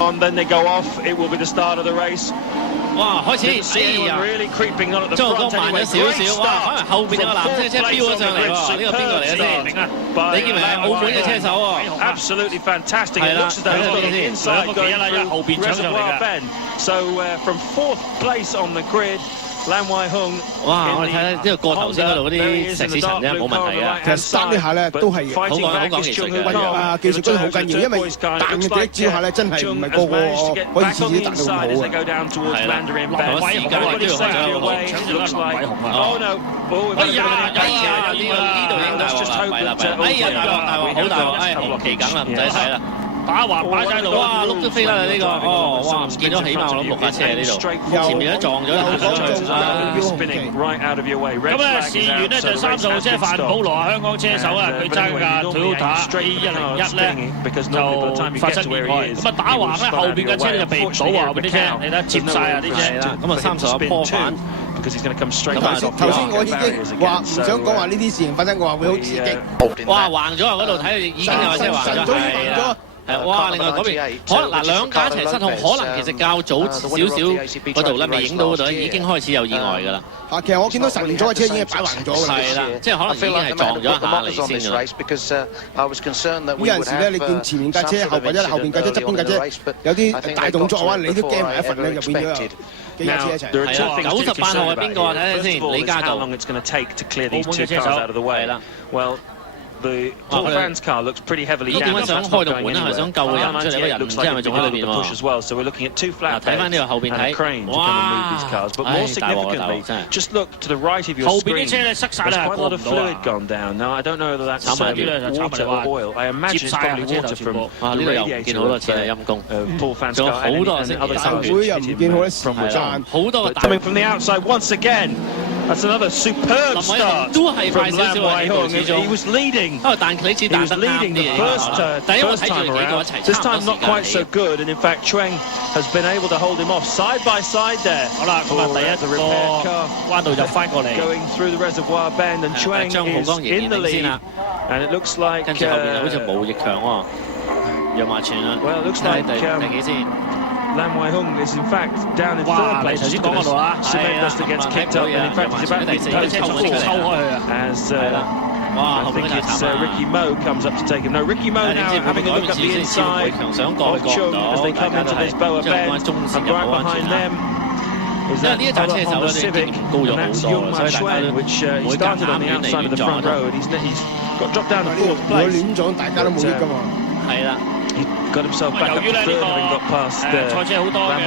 On, then they go off. It will be the start of the race. 哇，開始，哎呀，張國江慢咗少少，哇，可能後邊有個藍色車飆咗上嚟喎，呢個邊個嚟嘅先？你見唔係澳門嘅車手喎 ？Absolutely fantastic. It looks as though he's got the inside going through Reservoir Bend. So from 4th place on the grid. 哇！我哋睇下呢個過頭先嗰度嗰啲石屎層咧冇問題啊。其實三呢下咧都係好講技術嘅，運用啊技術真係好緊要，因為彈嘅第一招下咧真係唔係個個可以次次彈到咁好啊。係啦，同時間都要搶住個搶住個林偉雄啊！哎呀！呢度已經大鑊啦，弊啦！哎呀，大鑊好大鑊！哎，紅旗緊啦，唔使睇啦。 打橫擺晒喺度，哇！碌都飛啦呢個，哦，哇！唔見咗起碼我諗6架車喺呢度，前面都撞咗啦。咁咧，事緣咧就30號車范保羅啊，香港車手啊，佢揸架 Toyota A101咧就發生意外，咁啊打橫咧後邊嘅車就避唔到啊，後邊啲車你睇接晒啊啲車，咁啊31坡反。 頭先我已經話唔想講話呢啲事情發生，我話會好刺激。哇！橫咗啊！嗰度睇已經有車橫咗。 哇！另外嗰邊可能嗱兩架一齊失控，可能其實較早少少嗰度咧未影到嗰度已經開始有意外㗎啦。其實我見到神咗嘅車已經擺橫咗㗎啦。係啦，即係可能已經係撞咗一下嚟先㗎啦。有陣時咧，你見前面架車後或者後邊架車側邊架車有啲大動作嘅話，你都驚埋一份咧，就變咗幾架車一齊。係啦，98號係邊個啊？睇睇先，李家道。澳門嘅車手係啦。 The Paul Van's car looks pretty heavily damaged. 點解想開到門咧？係想救個人出嚟，個人唔知係咪仲喺裏邊喎？ So we're looking at 2 flat 睇翻呢個後邊睇，哇！大鑊啊！ Just look to the right of your screen. 後邊啲車咧塞晒啦， quite a lot of fluid gone down. Now I don't know whether that's water or oil. I imagine it's probably water from the radiator of Paul Van's car and other cars coming from the outside once again. That's another superb start from Lam Wai-hung. He was leading. He was leading the first time around. This time not quite so good, and in fact Chuang has been able to hold him off side by side there. 好啦，咁啊第一個彎道就翻過嚟 ，going through the Reservoir Bend, and Chuang is in the lead. And it looks like 跟住後邊好似冇逆強喎，楊華全啦。Well, it looks like 第幾先？ Lam Wai-hung is in fact down in 3rd place. Cement gets kicked up, and in fact he's about to be close to 4th as I think it's Ricky Mo comes up to take him. No, Ricky Mo now having a look at the inside of Chung as they come into this Boa Bend, and right behind them is that other Honda Civic, and that's Yung Ma Chuan, which he started on the outside of the front row, and he's got dropped down to 4th place. 係啦。 He got himself back up to 3rd, having got past Lam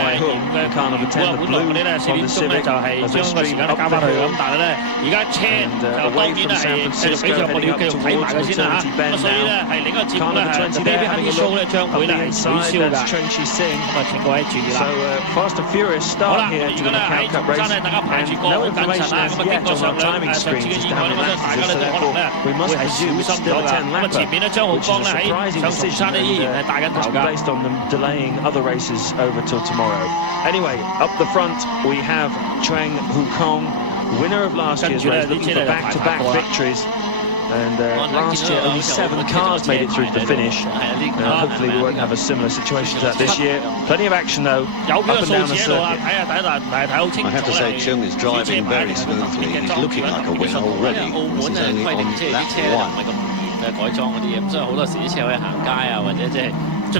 Wai-hung, the car number 10, the blue Honda Civic, as they stream up the hill and away from San Francisco, heading up towards Maternity Bend now. Car number 20 there, having a look up the inside, that's Chen Qi-sing. So fast and furious start here to the Macau Cup race, and no information as yet on our timing screens as to how many laps, so therefore we must presume it's still a 10-lapper, which is a surprising decision. Based on them delaying other races over till tomorrow. Anyway, up the front we have Chuang Hukong, winner of last year's race, looking for back-to-back victories. And last year only 7 cars made it through to the finish. Hopefully we won't have a similar situation to that this year. Plenty of action though, up and down the circuit. I have to say Chung is driving very smoothly. He's looking like a winner already. This is only on lap 1. 改裝嗰啲嘢，咁所以好多時啲車可以行街啊，或者即係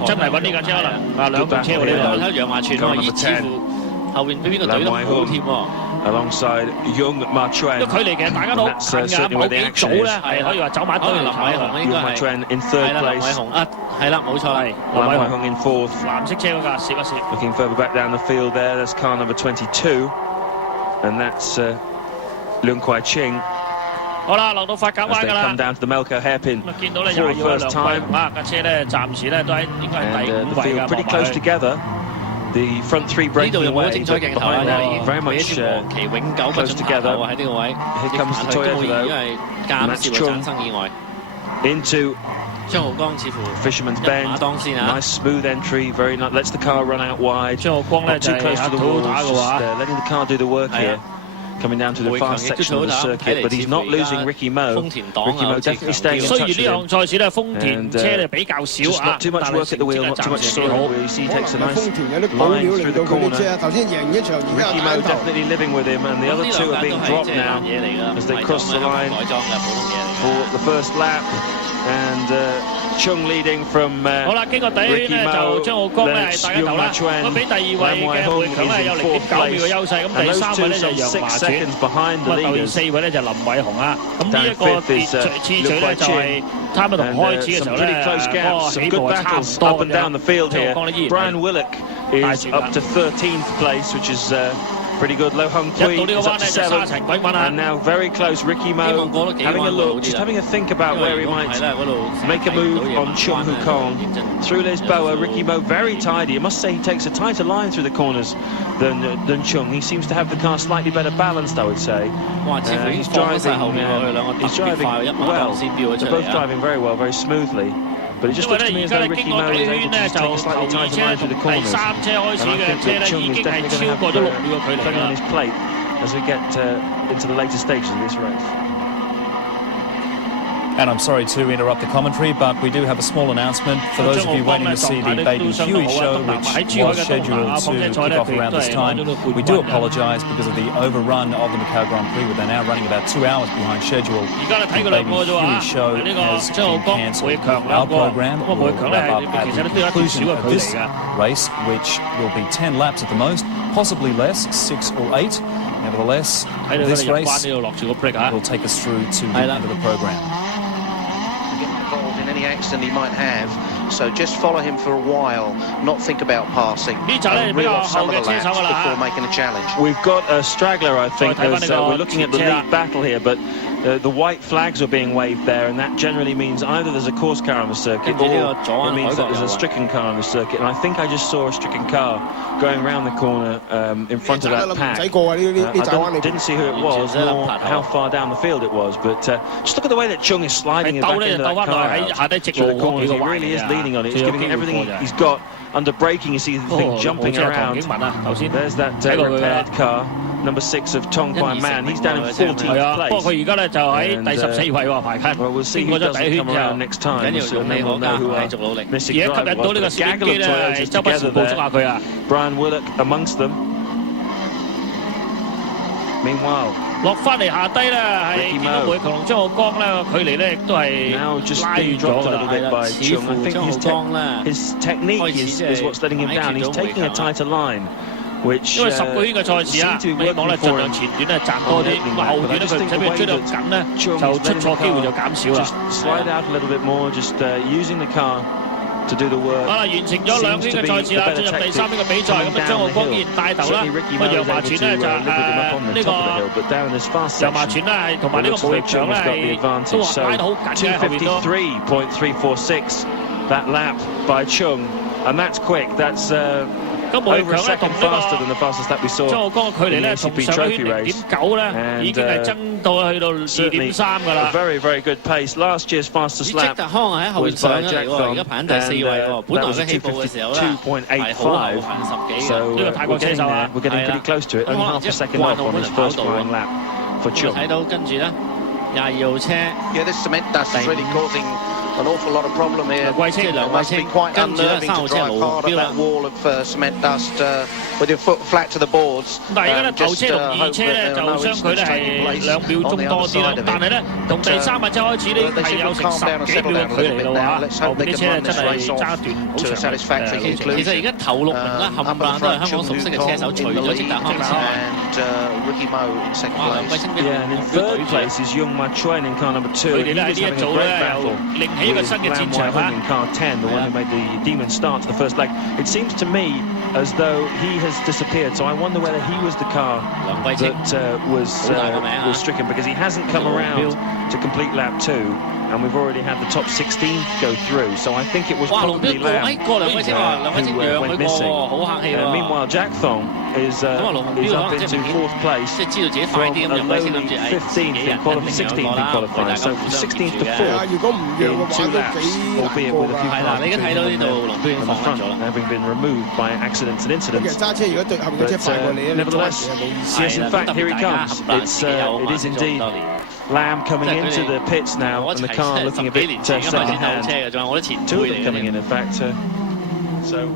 真係揾呢架車可能兩部車喎呢度。睇楊華全喎，咦似乎後邊俾邊個隊得好添喎。Alongside Yung Ma Chuan， 個距離其實大家都好近㗎，冇幾早咧係可以話走埋一隊。林偉雄應該係 in 3rd place。林偉雄啊，係啦，冇錯係。林偉雄 in 4th。藍色車嗰架試一試。Looking further back down the field there, that's car number 22, and that's Leung Kwai-ching. 好啦，落到發夾彎㗎啦。Come down to the Melco hairpin 見到咧又要兩位啊架車咧，暫時咧都喺應該係第5位㗎。Pretty close together. The front 3 breaking away, very much close together. Here comes the Toyota though, and that's Chung into Fisherman's Bend. Nice smooth entry, very nice. Lets the car run out wide. Not too close to the walls, just letting the car do the work here. coming down to the fast section of the circuit, but he's not losing Ricky Mo. Ricky Mo definitely staying in touch with him. And just not too much work at the wheel, not too much soil. You see he takes a nice line through the corner. Ricky Mo definitely living with him, and the other two are being dropped now as they cross the line for the first lap. And Chung leading from Ricky Mo, then Yung Ma Chuan, Lam Wai Hung is in fourth place, and those two some 6 seconds behind the leaders. Down fifth is Liu Kuai Chin, and some pretty close gaps, some good battles up and down the field here. Brian Willock is up to 13th place, which is pretty good. Lo Hung Kui is up to 7th, and now very close. Ricky Mo having a look, just having a think about where he might make a move on Chung Hu Kong. Through Lisboa, Ricky Mo very tidy. I must say he takes a tighter line through the corners than Chung. He seems to have the car slightly better balanced, I would say. He's driving well. They're both driving very well, very smoothly. But it just looks to me as though Ricky Mo is able to just take a slightly tighter line through the corners. And I think that Chung is definitely going to have plenty on his plate as we get into the later stages of this race. And I'm sorry to interrupt the commentary, but we do have a small announcement for those of you waiting to see the Baby Huey show, which was scheduled to kick off around this time. We do apologise because of the overrun of the Macau Grand Prix. They're now running about 2 hours behind schedule. The Baby Huey show has been cancelled. Our program will wrap up at the conclusion of this race, which will be 10 laps at the most, possibly less, 6 or 8. Nevertheless, this race will take us through to the end of the program. In any accident he might have, so just follow him for a while, not think about passing, and reel off some of the laps before making a challenge. We've got a straggler, I think, as we're looking at the lead battle here, but the white flags are being waved there, and that generally means either there's a course car on the circuit or it means that there's a stricken car on the circuit. And I think I just saw a stricken car going around the corner in front of that pack. I didn't see who it was nor how far down the field it was, but just look at the way that Chung is sliding it back into that car out through the corners. He really is leaning on it. He's giving it everything he's got. Under braking, you see the thing jumping around. There's that repaired car. Number 6 of Tong Guan Man, he's down in 14th place. And, well, we'll see who doesn't come around next time. So then we'll know who our missing driver was. The gaggle of Toyotas together there. Brian Willock amongst them. Meanwhile, Ricky Mo now just being dropped a little bit by Chung. I think his technique is what's letting him down. He's taking a tighter line, which seemed to be working for him. Just slide out a little bit more, just using the car to do the work. Seems to be the better tactic coming down the hill. Certainly Ricky Mo is able to lift him up on the top of the hill, but down in this fast section, it looks as though Chung has got the advantage. So 2:53.346 that lap by Chung, and that's quick. That's over a second faster than the fastest lap we saw in the ACP Trophy race. And certainly a very, very good pace. Last year's fastest lap was by Jack Thong, and that was a 2:52.85. So we're getting there. We're getting pretty close to it. Only half a second off on his first flying lap for Chung. Yeah, this cement dust is really causing an awful lot of problem here. It must be quite unnerving to drive hard up that wall of cement dust with your foot flat to the boards. Just hope that there are no incidents taking place on the other side of it. But they seem to calm down and settle down a little bit now. Let's hope they can run this race off to a satisfactory conclusion. Up at the front, Chung Hu Kong in the lead, and Ricky Mo in second place. Yeah, and in third place is Yung Ma Chuan in car number 2. He was having a great battle with Lam Wai Hung in car 10, the one who made the demon start to the first leg. It seems to me as though he has disappeared, so I wonder whether he was the car that was stricken, because he hasn't come around to complete lap 2, and we've already had the top 16 go through, so I think it was probably Lam who went missing. Meanwhile, Jack Thong is up into 4th place from a lowly 15th in qualifying. So from 16th to 4th in 2 laps, albeit with a few cars between them and the front having been removed by accidents and incidents. But nevertheless, yes, in fact, here he comes. It is indeed Lamb coming into the pits now, and the car looking a bit second-hand. 2 of them coming in fact. So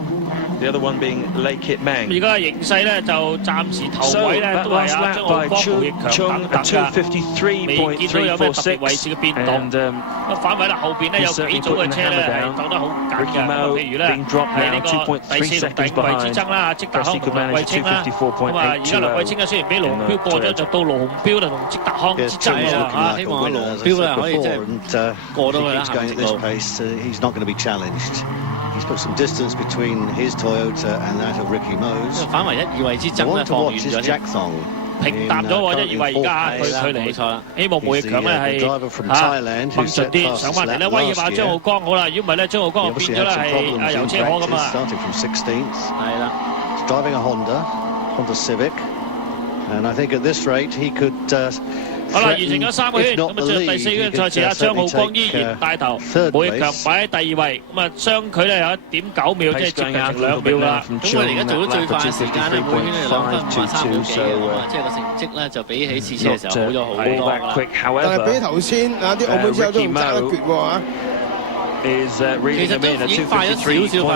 the other one being Lei Kit Meng. 而家形勢咧就暫時頭位咧都係張浩光、胡奕強等等㗎，未見到有咩特別位置嘅變動。反為咧後邊咧有幾組嘅車咧係鬥得好緊嘅，譬如咧係呢個第4同第5位之爭啦，積達康同梁貴清啦。咁啊，而家梁貴清咧雖然俾盧鴻標過咗，就到盧鴻標就同積達康之爭啦嚇，希望盧鴻標咧可以即係過到去啦，行直路。He's put some distance between his Toyota and that of Ricky Mose. 反為1、2位之爭咧放遠咗添，平淡咗喎1、2位而家距離。冇錯啦，希望胡奕強咧係掹實啲上翻嚟咧，威脅下張浩光好啦。如果唔係咧，張浩光就變咗咧係油車河咁啊。係啦。Driving a Honda Civic, and I think at this rate he could. 好啦，完成咗3個圈，咁啊進入第4圈賽事啊，張浩光依然帶頭，胡奕強擺喺第2位，咁啊相距咧有1.9秒，即係接近2秒啦。咁佢哋而家做到最快嘅時間咧，每圈咧2分53秒幾嘅嘛，即係個成績咧就比起試車嘅時候好咗好多啦。但係比頭先啊啲澳門車都仲爭一橛喎嚇。其實都已經快咗少少快。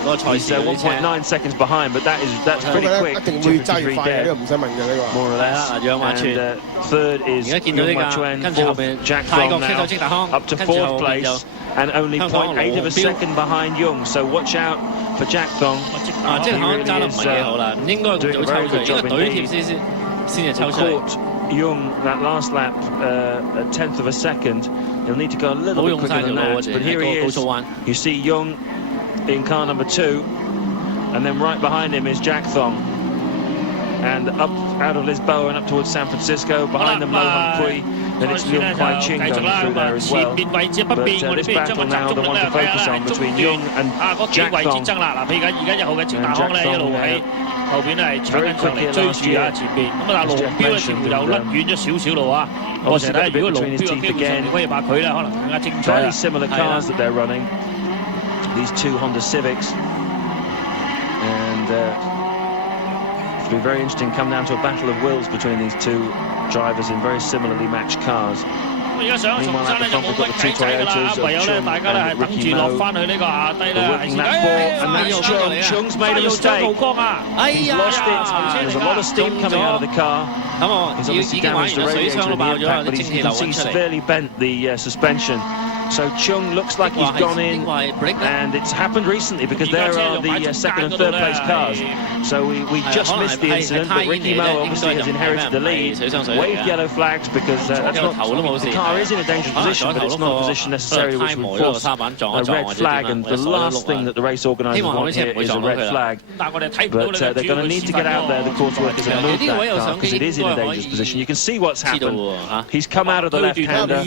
He's 1.9 seconds behind, but that's pretty quick. 一定會揸越快嘅，呢個唔使問嘅呢個。More or less. 楊萬全 third is 而家見到呢架，跟住後邊泰國車手積達康 up to 4th place and only 0.8 of a second behind Young. So watch out for Jack Thong. 積達康揸得唔係幾好啦，唔應該咁早抽佢，應該隊貼先至抽出嚟。Young that last lap a 10th of a second. He'll need to go a little bit quicker than that. But here he is. You see Young in car number 2, and then right behind him is Jack Thong, and up out of Lisboa and up towards San Francisco. Behind them, Lo Hung-Kui, then it's Leung Kwai Ching going through there as well. But this battle now, the one to focus on between Young and Jack Thong. 譬如而家1號嘅積達康咧一路喺後邊咧係搶緊上嚟追住啊前邊，咁啊但係盧鴻標咧似乎又甩遠咗少少路啊。我成日睇如果盧鴻標嘅機會上嚟威脅下佢咧，可能更加精彩。 Very similar cars that they're running. These 2 Honda Civics, and it'll be very interesting. Come down to a battle of wills between these 2 drivers in very similarly matched cars. 而家上松山咧就冇乜計仔㗎啦，唯有咧大家咧係等住落翻去呢個下低咧係先。Chung's made a mistake. 浩光啊！ He's lost it. There's a lot of steam coming out of the car. 咁我 He's obviously damaged the radiator in the impact, but you can see severely bent the suspension. So Chung looks like he's gone in, and it's happened recently because there are the 2nd and 3rd place cars. So we just missed the incident, but Ricky Mo obviously has inherited the lead. Waved yellow flags because that's not, the car is in a dangerous position, but it's not a position necessarily which would force a red flag. And the last thing that the race organisers want here is a red flag. But they're going to need to get out there, the course workers, and move that car because it is in a dangerous position. You can see what's happened. He's come out of the left-hander.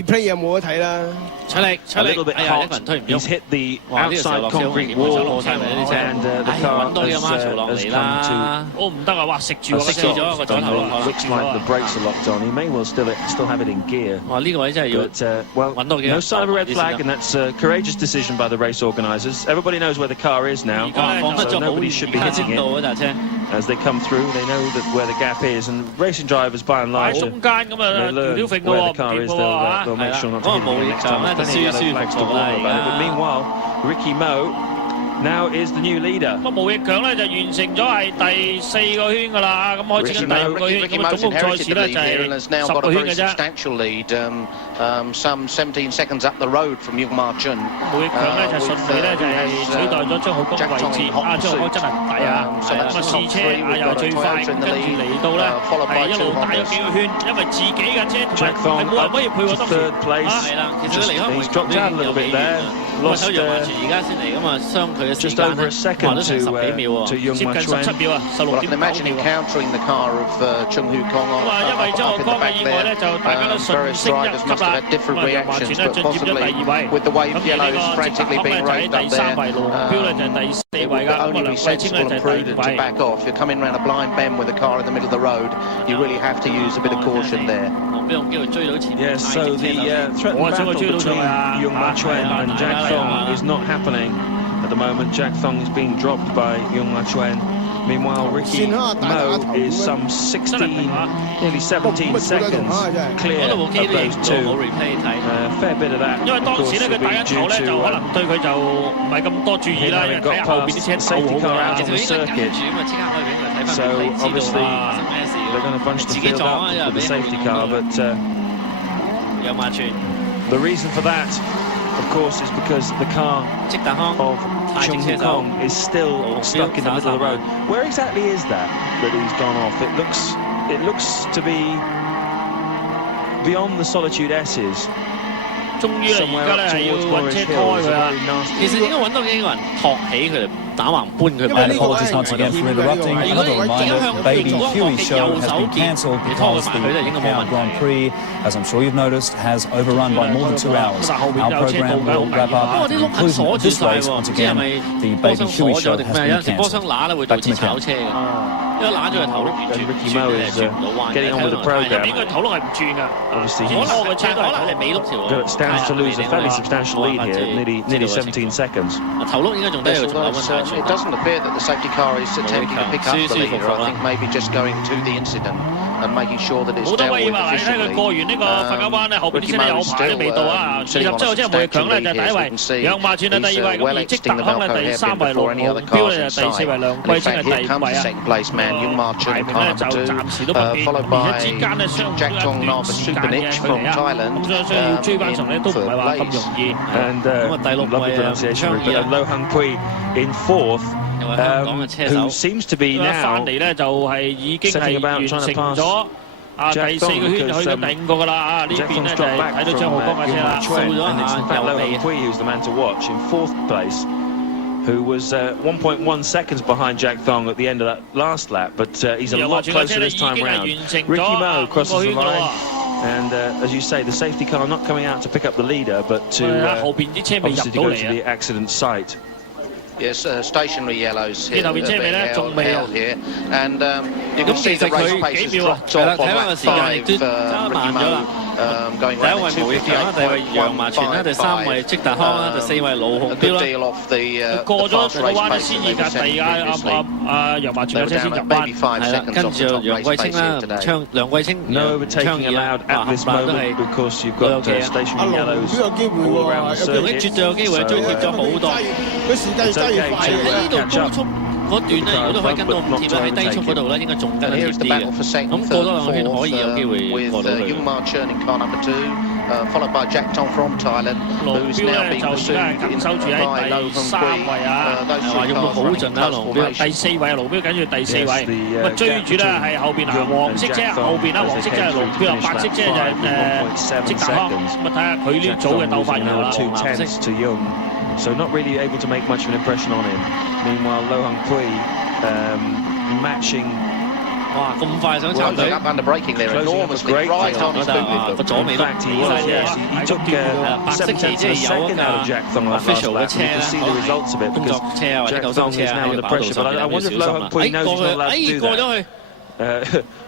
A little bit hot. He's hit the outside concrete wall, and the car has come to. Looks like the brakes are locked on. He may well still have it in gear. But well, no sign of a red flag, and that's a courageous decision by the race organisers. Everybody knows where the car is now, so nobody should be hitting it. As they come through, they know that where the gap is, and racing drivers, by and large, they learn where the car is. They'll make sure not to hit it next time. There's plenty of yellow flags to warn about it. But meanwhile, Ricky Mo now is the new leader. 咁胡奕強咧就完成咗係第4個圈㗎啦，咁開始緊第5個圈，咁總共賽事咧就係10個圈嘅啫。substantial lead, some 17 seconds up the road from Yung Ma Chun. 胡奕強咧就順利咧就係取代咗張浩光嘅位置，張浩光真係唔抵啊！咁啊試車又最快，跟住嚟到咧係一路打咗幾個圈，因為自己嘅車同埋係冇人可以配合得住。係啦，其實佢離開 He's dropped out a little bit there. lost 楊華全而家先嚟㗎嘛，傷佢嘅時 just 間 over a second 都成10幾秒喎， to Young 接近 Machuen. 17秒啊，16.9 I can imagine 秒。 encountering the car of Chung Hu Kong 咁啊，因為張學剛嘅意外咧，就大家都順 various 升一 drivers 級 must 啦。 have had different 咁啊，楊華全 reactions, 咧 but 進佔咗 possibly 第2位。 with the wave 咁而 yellows 呢個 frantically 積 being 達康咧 raced 就 up 係第3 位， there, 盧鴻標咧就係第4 位 it 㗎。 would 咁啊， only 梁 be 貴清 sensible 咧 and 就係第 prudent 2 to 位。 back off. You're coming around a blind bend with a car in the middle of the road. You really have to use a bit of caution there. Yeah, so the threatened battle between Young Machuen and Jack Thong is not happening at the moment. Jack Thong is being dropped by Young Machuen. Meanwhile, Ricky Mo is some 16, nearly 17 seconds clear of those two. Fair bit of that, 因為 of 當 course, 時咧佢 will 第 be 一頭 due 咧就可 to 能對佢就唔係咁多注意啦，因為 having 睇 got 下後邊啲 past 車 the 鬥 safety 好 car 㗎 out on the circuit. So obviously they're going to bunch the field up with the safety car, but the reason for that, of course, is because the car of Chung Hu Kong is still stuck in the middle of the road. Where exactly is that he's gone off? It looks to be beyond the Solitude S's. 終於啦，而家咧係要揾車拖佢啦。其實應該揾到幾個人托起佢哋，打橫搬佢。And apologies once again for interrupting. Another reminder, Baby Huey show has been cancelled because the Macau Grand Prix, as I'm sure you've noticed, has overrun by more than 2 hours. Our program will wrap up at the conclusion of this race. Once again, the Baby Huey show has been cancelled. Back to Macau. 因為揦咗個頭碌 Ricky Mo is getting on with the program. 應該頭碌係唔轉㗎。 Obviously, 可能個車可能係尾碌條。 stands to lose a fairly substantial lead here, nearly 17 seconds. 頭碌應該仲都要仲有溫差。 It doesn't appear that the safety car is attempting to pick up the leader. I think maybe just going to the incident and making sure that it's 冇得 dealt 威 with 啊！你睇佢過完呢個佛家灣咧，後邊啲車咧有排都未到啊！20之後即係梅強咧就係第一位，楊華全係第2位，咁而積達康咧第3位，盧鴻標咧就第4位，梁貴清係第5位啊！排名咧就暫時都不變，而且之間咧相距都有段時間嘅距離啊！咁所以要追翻上咧都唔係話咁容易。And lovely pronunciation, but Lo Hung Pui in 4th. Who seems to be now 翻嚟咧就係已經係完成咗第4個圈就去到第5個㗎啦啊！呢邊咧就係睇到張學剛嘅車啦，掃咗下右尾。Who's the man to watch in 4th place, who was 1.1 seconds behind Jack Thong at the end of that last lap, but he's a lot closer this time round. Ricky Mo crosses the line. And as you say, the safety car not coming out to pick up the leader, but to obviously to go to the accident site. Yes, stationary yellows here. Held here, and you can see the race pace has dropped off on lap 5. Ricky Mo going round in 2:58.15. 第3位積達康啦，第4位盧鴻標啦。 deal off the 過咗 fast 個 race 彎 pace 先 that 而 they 隔 were 第 setting previously. 楊華 They 全嘅 were 車先 down 入 at 彎。 maybe 5 seconds 跟 off 住 the top 梁 race 貴 pace 清 here 啦， today. 梁貴清 No overtaking allowed at this moment because you've got stationary yellows all around the 梁貴 circuit. 絕對有機會追貼咗好多。佢時間揸越快喺呢度 catch 高 up. 速嗰段咧，如果都可以跟到5貼咧，喺低速嗰度咧應該仲跟得 Here's 貼 the 啲 battle 嘅。 for second, 咁過 third, 多兩個圈可以有機會 with 過到佢。 Young Marchuen in car number 2, followed by Jack Tong from Thailand, who's now being pursued in by Lo Hung Pui. Those 話 three 用到 cars 好 running 盡 in 啦， close 盧標 formation. 第4位啊，盧標緊住第4位， Yes, 咁啊追住咧係後邊啊黃色車後邊啊黃色車係盧標啊，白色車就係積達康，咁啊睇下佢呢組嘅鬥法如何啦。 2/10 to Young, so not really able to make much of an impression on him. Meanwhile, Lo Hung Pui matching. 哇！咁快想插隊， Up under braking there enormously, right on his boot. 個左尾 In 都 fact, he was, yes, he took 白色旗 7/10 即 of a 係有 second out of Jack Thong on that last official 嘅 lap. 車 You can 咧， see the results of it 工 because 作車啊或者 Jack 救生 Thong 車 is 喺 now 個 under 跑道 pressure. 上 But 面 I 要 wonder 小 if 心 Lo 啊！ Hung Pui knows he's not allowed to do 過咗 that. 去。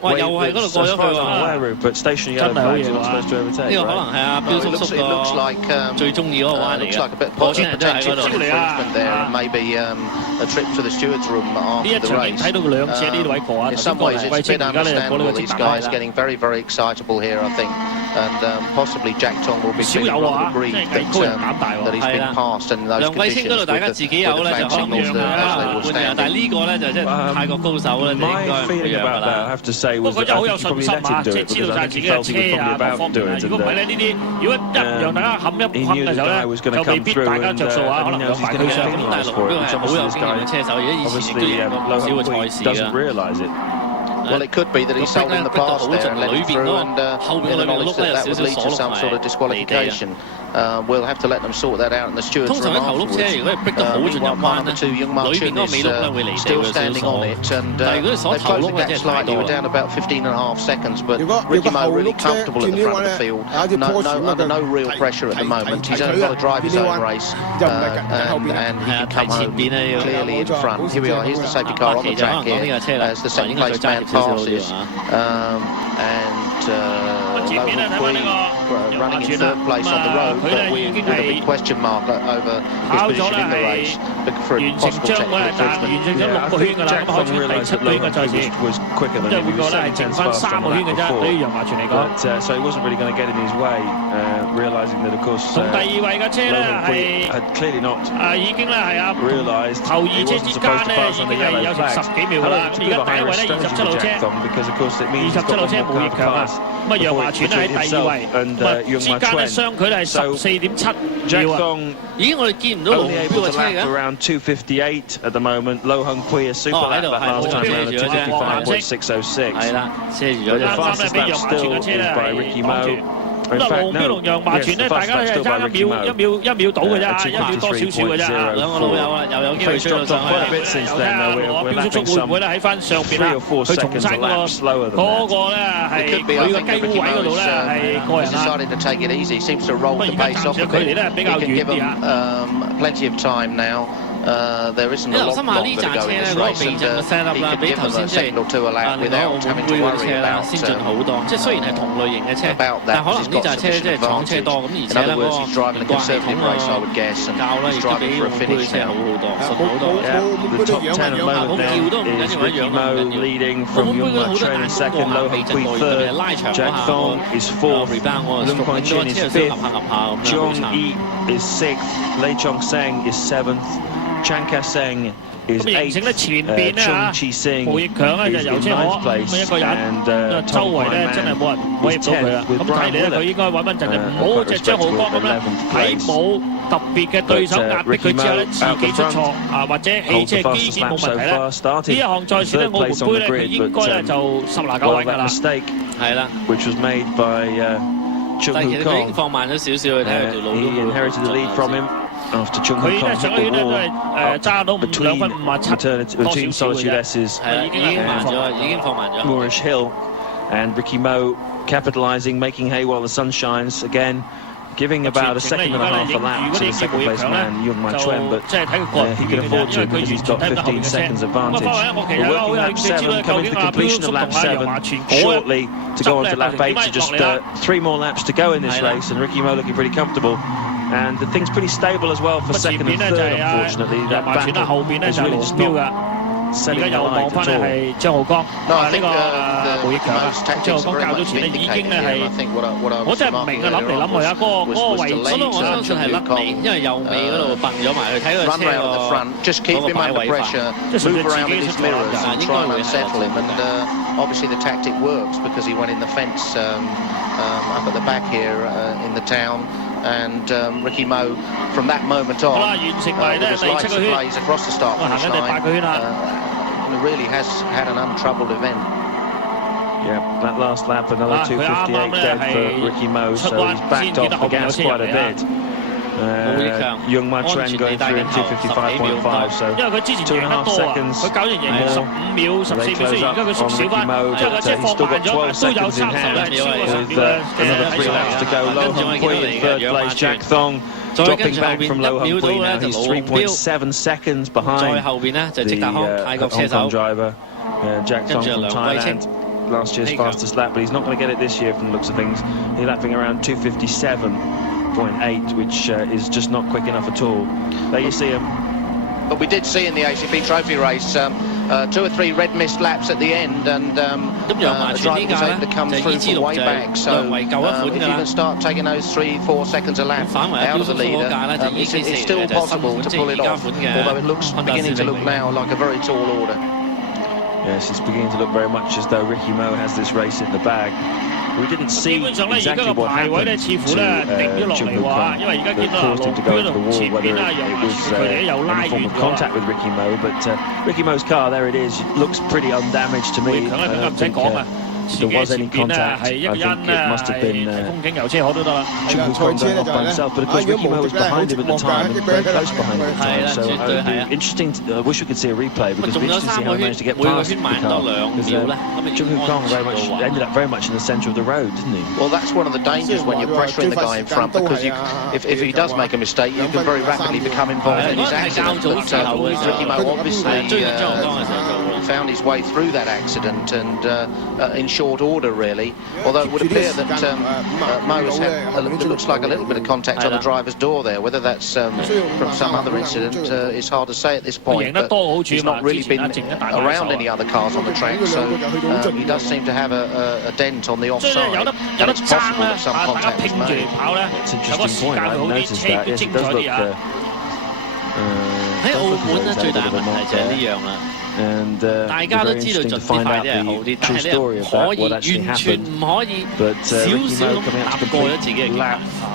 哇！又係嗰度過咗去 As far as 喎。 I'm aware of, but stationary yellow flags you're not supposed to 呢 overtake. 個可能 Right? 係阿標叔叔 It looks 個 like 最中意嗰個彎嚟 looks 嘅。 like a bit 嗰邊人真係喺 potential 嗰度。 infringement there, and maybe a trip to the stewards' room 呢 after 一 the 場已經 race. 睇到兩次呢位過啊， In 頭 some 先過 ways, 梁 it's 貴 a 清， bit 而家咧過 understandable. 呢個積 These 達康 guys 啦。 getting very, very excitable here, I think, and possibly Jack Tong will be 少 feeling 有 rather 啊，即 grieved 係高人膽大 that 喎。 he's been passed in those 梁貴清 conditions 嗰度 with 大家 the 自己有咧就 flag 可能 signals 讓 as 啦 they were 換嘅，但係 standing. 呢個咧就真係泰國高手咧，就應 My 該唔會 feeling 讓㗎 about that, I 啦。 have to say, 不 was 過佢 that 真係 I 好有 think he 信 probably 心 let 啊， him do 即係 it 知道 because 晒 I 自 think 己 he 嘅 felt he would 車 probably 啊各 about 方 to 面 do 啊。 it. 如果唔係咧，呢啲如果一讓大家冚一冚嘅時候咧，就未必大家着數啊，可能兩敗俱傷。咁但係盧標係好有經驗嘅車手，而且以前亦都贏過唔少嘅賽事 doesn't 㗎。 realise it. Well, it could be that he sold in the past there and let it through, and in the knowledge that that would lead to some sort of disqualification. we'll have to let them sort that out in the stewards' 通常 room 喺頭碌車，如果係逼得好進入彎咧，裏邊嗰個尾轆咧會離地 still 會有少 standing 少 on 鎖。 it, and 但係如果你鎖 they 頭 closed 碌 the 咧， gap 即係太 slightly. 多 We're 啦。 down about 15.5 seconds, but 如果 Ricky Mo 後 really 碌車 comfortable 轉 at the 呢 front 位 of 咧 the field. 有條 No, 坡 no, 船啊， under no real pressure at the moment. He's only got to drive his own race, and he can come home clearly in front. Here we are. Here's the safety car on the track here as the second place man passes, and running in third place on the road, but with a big question mark over his position in the race for possible technical infringement. Yeah, I think Jack Fong realised that Lohan was quicker than him. He was 7 tenths faster on the lap before, but so he wasn't really going to get in his way, realising that, of course, Lohan had clearly not realised he wasn't supposed to pass on the yellow flags. However, it's a bit of a high-risk strategy for Jack Fong, because, of course, it means he's got one more car to pass before it's between himself and Yung Ma Chuen. So Jack Fong 咦，我哋見唔到龍 only 標 able 嘅 to 車 lap 嘅。 around 2:58 at the moment. Lo Hung Kui is super lap that last time around at 2:55.606. 係啦，遮住 But 咗 the 啫。 fastest lap still is by Ricky Mo. In fact, no, yes, the fastest lap still by Ricky Mo. 1秒到嘅啫，1秒多少少嘅啫。兩個老友啊，又有機會 Things 追到 dropped 上 off 去 quite 啦 a。bit since then. We're 標 lapping 速會唔會 some 咧喺翻上邊 3 or 4啦？佢重 seconds 山 a lap slower than 嗰 that. 個咧係 It could be, 佢 I 個 think, 雞 that 股 Ricky 位嗰度 Mo's 咧係個人啦。 decided to take it easy. Seems to roll the 而家 pace 暫 off 時 a 距離 bit. 咧比 He 較 can 遠 give 啲 them 啊。 plenty of time now. There isn't 你 a 留 lot 心下呢 longer to 架 go 車 in 咧， this 嗰個 race, 避 and 震嘅 set up he 啦， can 比 give 頭 them 先 a 即係 second or two 啊 allowed 另外澳 without 門 having 杯 to 嗰啲 worry 車啦， about 先進好多。即係雖然係同類型嘅車， about 但 that. 係可能 He's 呢 got 架車即 sufficient 係廠車 advantage. 多，咁而 In 且 other 咧 words, he's 嗰 driving 個 a 連掛系統 conservative race, I would guess, 教 and 啦，亦 he's 都 driving 比 for 澳 a 門杯 finish 車好 now. 好多，順好多。 The top 10 at the moment then is Ricky Mo leading from Yung Ma Chuen in second, Lo Hung Kui third, Jack Thong is fourth, Lung Kuang Chin is fifth, Zhong Yi is sixth, Lei Chong Seng is seventh, Chan Ka Seng is 咁形 eighth, 成咧前邊咧 Chung 嚇 Chi Sing 無翼強咧 is 就遊 in 車河 ninth 咁 place, 一個人， and 周 Tong 圍 Pai 咧真係 Man 冇人威 is 脅到佢啦。 10th, with 咁睇 Brian 嚟咧，佢 Willett 應該穩穩陣陣，唔好 quite 隻張浩 respectable 江咁咧 11th 喺 place. 冇特別嘅對手壓迫佢之後咧， But, 自己出錯啊，或者汽 holds 車 the 基 fastest 建冇 lap 問 so 題咧。 far, 呢 started 一項賽事咧， third 澳門 place 杯 on 咧， the 佢 grid, 應該咧 but 就十拿九 well, 穩㗎 that 啦。 mistake 係啦， which was made by Chung 但係其 Hu 實佢已經 Kong. 放慢咗少少，你睇佢條路都 He 冇 inherited the lead from him after Chung 佢 Hu 咧 Kong 上 hit 個圈 the 咧都 wall 係揸到2 between 分57多 between 少少嘅 Solitude 啫。 S's 係啦，已經慢咗，已經放慢咗。 Moorish Hill, and Ricky Mo capitalising, making hay while the sun shines again, giving about a second and a half a lap to the second place man Yung Ma Chuen, but he can afford to because he's got 15 seconds advantage. We're working lap 7, coming to the completion of lap 7 shortly to go on to lap 8. So just 3 more laps to go in this race, and Ricky Mo looking pretty comfortable. And the thing's pretty stable as well for second and third, unfortunately. That battle is really just not 而 setting 家 the 又望 light 翻 at 咧 all. 係張浩江， No, I 呢 think 個無翼強啊， Mo's 張 tactics 浩 are 江 very 較早 much 前咧已經 vindicated 咧 here, and I 係。 think what I 我 was 真係唔明啊，諗嚟諗去啊，嗰個位置，所以我相信係甩尾，因為右尾嗰度蹦咗埋去，睇佢 run 車 round the front, just keep 嗰個 him 擺 under 位法。 pressure, move around with his mirrors and try and unsettle him. And obviously the tactic works because he went in the fence up at the back here in the town. And Ricky Mo, from that moment on, 好啦，完成埋 with 咧 his 第 lights 7個 and 圈， plays across the start 我行 finish 緊第 line, 8個圈啦。 really has had an untroubled event. Yeah, that last lap, another 2:58 dead for Ricky Mo, so he's backed off the gas quite a bit. Yung Ma Chuen going through in 2:55.5, so 因為佢之前 2.5 贏得多啊， seconds 佢搞完贏15秒、14 秒，雖然而家佢縮小翻，即係個車 he's 放 still 慢 got 咗， 12 但都有 seconds in 30 hand 超過 10 with 秒 another 3 laps to go. Lo Hung Kui in third place, Jack Thong dropping back from Lo Hung Kui now. He's 3.7 seconds 再 behind 後邊咧就即達康泰國 the 車 Hong Kong 手， driver Jack Thong from Thailand. Last year's fastest lap, but he's not going to get it this year from the looks of things. He's lapping around 2:57.8, which is just not quick enough at all. There you see him. But we did see in the ACP Trophy race 2 or 3 red mist laps at the end, and the driver was able to come through from way back. So if you can start taking those 3-4 seconds a lap out of the leader, it's still possible to pull it off, although it looks beginning to look now like a very tall order. Yes, it's beginning to look very much as though Ricky Mo has this race in the bag. We didn't 基 see 本上咧，而家 exactly 個 what 排位 happened 咧，似 to 乎咧定咗落 Chung 嚟 Hu 喎， Kong 因為而家見 that 到 caused him to 路 go 標 into the 同 wall, 前 whether 邊啊，楊 it 華 was 全佢哋咧又拉 any 遠 form of 咗 contact with Ricky Mo, but Ricky Mo's car, there it is, it looks pretty undamaged to me. 強咧，更加唔使講啊！ there was any contact. I think it must have been Kong going off by himself, but of course Ricky Mo was behind him at the time and very close behind him at the time. So it would be interesting. I wish we could see a replay because it's interesting to see how he managed to get past the car. Because Kong ended up very much in the centre of the road, didn't he? Well, that's one of the dangers when you're pressuring the guy in front, because if he does make a mistake, you can very rapidly become involved in his accident. But Ricky Mo obviously found his way through that accident and in short order, really. Although it would appear that Mo has had, it looks like a little bit of contact on the driver's door there. Whether that's from some other incident is hard to say at this point. But he's not really been around any other cars on the track, so he does seem to have a dent on the offside. And it's possible that some contact was made. It's an interesting point. I've noticed that. Yes, it does look. 喺澳門咧最大嘅問題就係呢樣啦。 大家都知道盡啲快啲係好啲，但係你可以完全唔可以少少咁踏過咗自己嘅界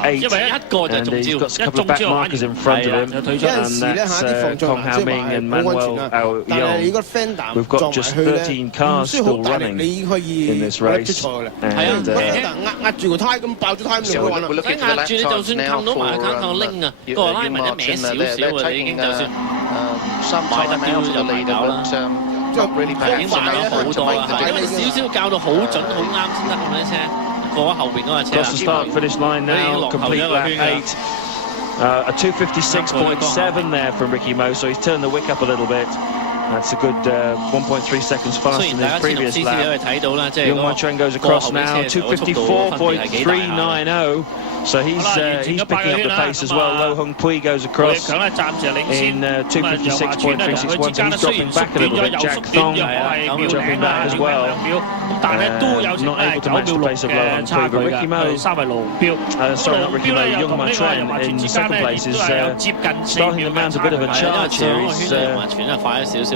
限，因為一個就中招，一中之後反而係啦就退出。有陣時咧嚇啲防撞即係話好安全啊，但係你個 fender 撞埋去咧，唔需要好大力，你已經可以出錯㗎啦。係啊，壓住個胎咁爆咗胎咁就玩啦。喺壓住你就算冚到埋個坑拎啊，個拉埋一歪少少啊，你已經就算買得標就買到啦。 即係已經快咗好多啦，少少教到好準好啱先得咁樣車，過咗後邊嗰架車。 Across the start finish line now, complete lap 8. A 256.7 there from Ricky Mo, so he's turned the wick up a little bit. That's a good 1.3 seconds faster than his previous lap. Young Marchand goes across now, 254.390. So he's picking up the pace as well. Lo Hung Pui goes across in 256.361. So he's dropping back a little bit. Jack Thong dropping back as well. Not able to match the pace of Lo Hung Pui, but Ricky Mo, sorry, not Ricky Mo, Young Marchand in second place is starting to mount a bit of a charge here.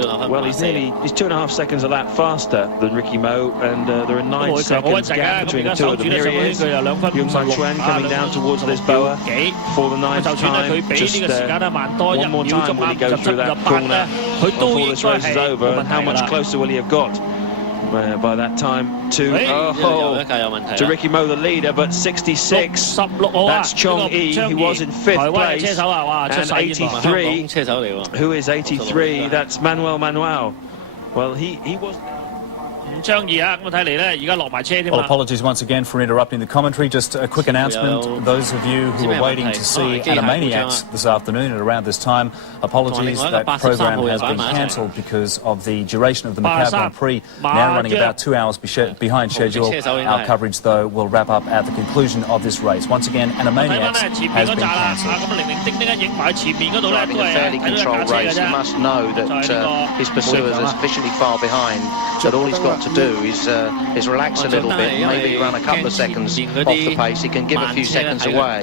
Well, he's 2.5 seconds a lap faster than Ricky Mo, and there are 9 seconds gap between the two of them. Here he is, Young Marchand coming down towards Lisboa for the 9th time. Just one more time will he go through that corner before this race is over, and how much closer will he have got by that time to Ricky Mo, the leader, but 66. That's Chong Yi, who was in 5th place, and 83. Who is 83? That's Manuel. Well, he was. Well, apologies once again for interrupting the commentary. Just a quick announcement. Those of you who are waiting to see Animaniacs this afternoon at around this time, apologies, that program has been cancelled because of the duration of the Macau Grand Prix, now running about 2 hours behind schedule. Our coverage, though, will wrap up at the conclusion of this race. Once again, Animaniacs has been cancelled. Driving a fairly controlled race, he must know that his pursuers are sufficiently far behind that all he's got to do is relax a little bit, maybe run a couple of seconds off the pace. He can give a few seconds away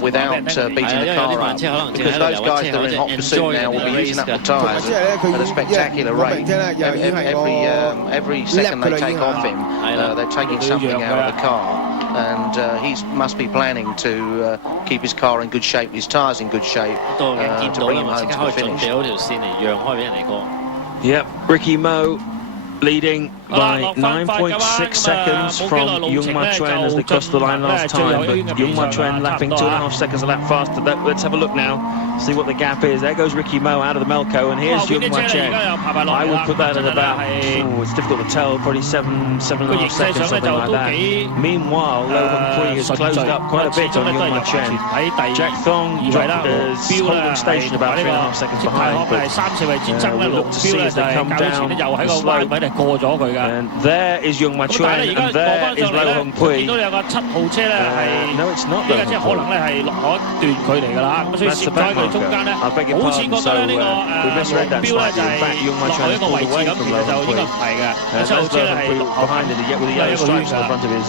without beating the car up, because those guys that are in hot pursuit now will be using up the tyres at a spectacular rate. Every second they take off him, they're taking something out of the car, and he must be planning to keep his car in good shape, his tyres in good shape, to bring him home to the finish. Yep, Ricky Mo leading by 9.6 seconds from Young Marchand as they crossed the line last time, but Young Marchand lapping 2.5 seconds a lap faster. Let's have a look now, see what the gap is. There goes Ricky Mo out of the Melco, and here's Young Marchand. I would put that at about, it's difficult to tell, probably 7.5 seconds, something like that. Meanwhile, Lo Hung Pui has closed up quite a bit on Young Marchand. Jack Thong is holding station about 3.5 seconds behind, but we look to see as they come down the slope. And there is Young Marchand, and there is Lo Hung Pui. No, it's not Lo Hung Pui. That's the back marker. I beg your pardon, so we misread that slightly. In fact, Young Marchand has pulled away from Lo Hung Pui. There's Lo Hung Pui behind it, yet with the yellow stripes on the front of his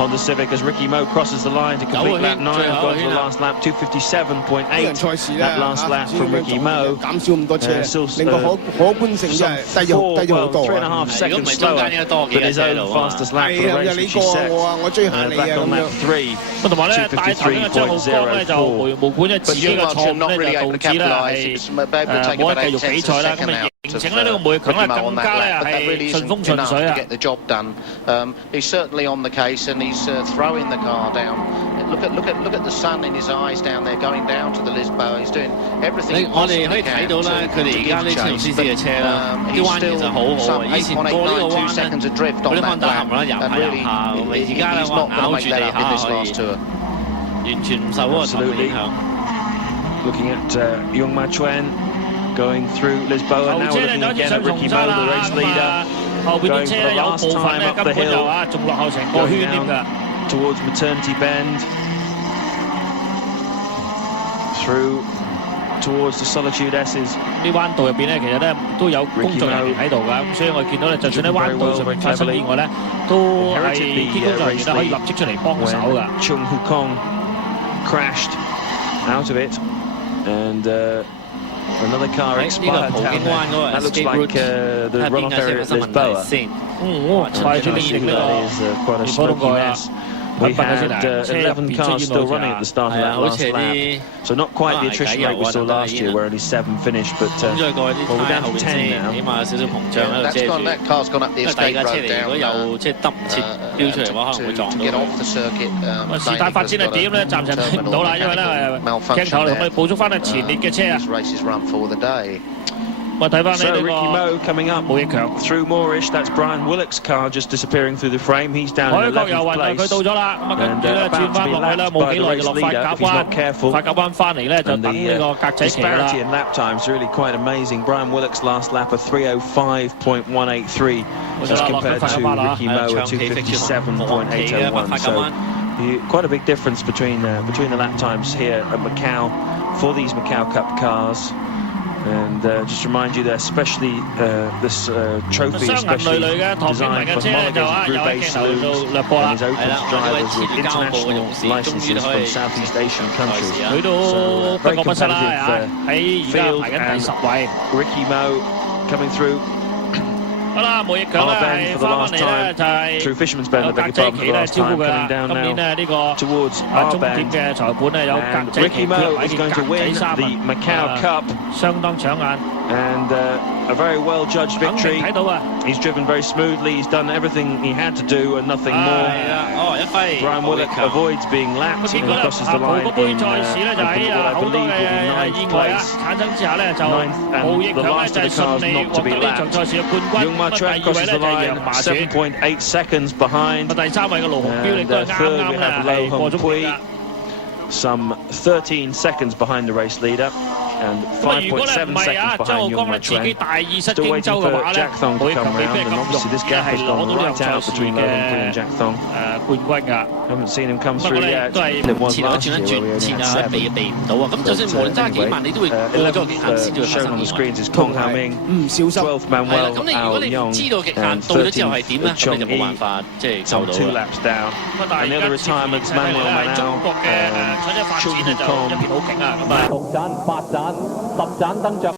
Honda Civic as Ricky Mo crosses the line to complete lap 9 and go to the last lap. 257.8 that last lap from Ricky Mo. Still 3.5 seconds slower than his own fastest lap for the race, which he set back on lap 3. 同埋咧，帶頭呢個張浩江咧就無管一次呢個錯誤咧，就導致咧係冇得繼續比賽啦。咁啊，形成咧呢個梅強咧更加咧係順風順水啊。Get the job done. He's certainly on the case, and he's throwing the car down. Look at the sun in his eyes down there, going down to the Lisboa. He's doing everything. 我哋可以睇到咧，佢哋而家呢條 CC 嘅車啦，啲彎其實好好啊。以前過呢個彎咧，嗰啲安德含啦，遊下遊下咁，而家咧哇咬住地下可以，完全唔受嗰個頭嘅影響。Looking at Young Ma Chuan going through Lisboa, now we're looking again at Ricky Mo, the race leader, going for the last time up the hill, going down towards Maternity Bend, through towards the Solitude S's. 啲彎道入邊咧，其實咧都有工作人員喺度㗎，咁所以我見到咧，就算喺彎道上面發生意外咧，都係啲工作人員咧可以立即出嚟幫手㗎。Chung Hu Kong crashed out of it, and another car expired down there. That looks like the runoff area at Lisboa. That is quite a smoky mess. We had 11 cars still running at the start of that last lap, so not quite the attrition rate we saw last year, where only 7 finished, but well, we're down to 10 now. That car's gone up the escape road down. To get off the circuit. 事態發展係點咧？暫時睇唔到啦，因為咧鏡頭嚟同我哋捕捉翻係前列嘅車啊。我睇翻呢 Ricky Mo coming up through Moorish. That's Brian Willock's car just disappearing through the frame. He's down in 11th place. 佢到咗啦，咁啊跟住咧轉翻落去啦，冇幾耐就落發夾彎，發夾彎翻嚟咧就等呢個格仔旗啦。Disparity in lap times really quite amazing. Brian Willock's last lap of 3:05.183 as compared to Ricky Mo at 2:57.801. So quite a big difference between the lap times here at Macau for these Macau Cup cars. And just remind you that especially this trophy is especially designed for homologated Group A saloons and is open to drivers with international licenses from Southeast Asian countries. So very competitive field, and Ricky Mo coming through. 好啦，梅亦強咧係翻返嚟咧就係 through Fisherman's Bend, I beg your pardon, for the last time, coming down now towards our bend. And Ricky Mo is going to win the Macau Cup. 相當搶眼。 And a very well-judged victory. He's driven very smoothly. He's done everything he had to do and nothing more. Brian Willock avoids being lapped and crosses the line in what I believe will be 9th place. 9th, and the last of the cars not to be lapped. Young Ma Chuan crosses the line 7.8 seconds behind. And third we have Lo Hung Pui, some 13 seconds behind the race leader. And 5.7 seconds behind Young Ma Chuan. Still waiting for Jack Thong to come round, and obviously this gap has gone right out between Lo Hung Pui and Jack Thong. Haven't seen him come through yet. It was last year where we only had 7. Anyway, shown on the screens is Kong Hao Ming, 12th Manuel Ao Yong, and 13th Chong Yi, some 2 laps down. And the other retirements, Manuel Manao, Chung Hu Kong. 6 盞、8 盞、10 盞燈着。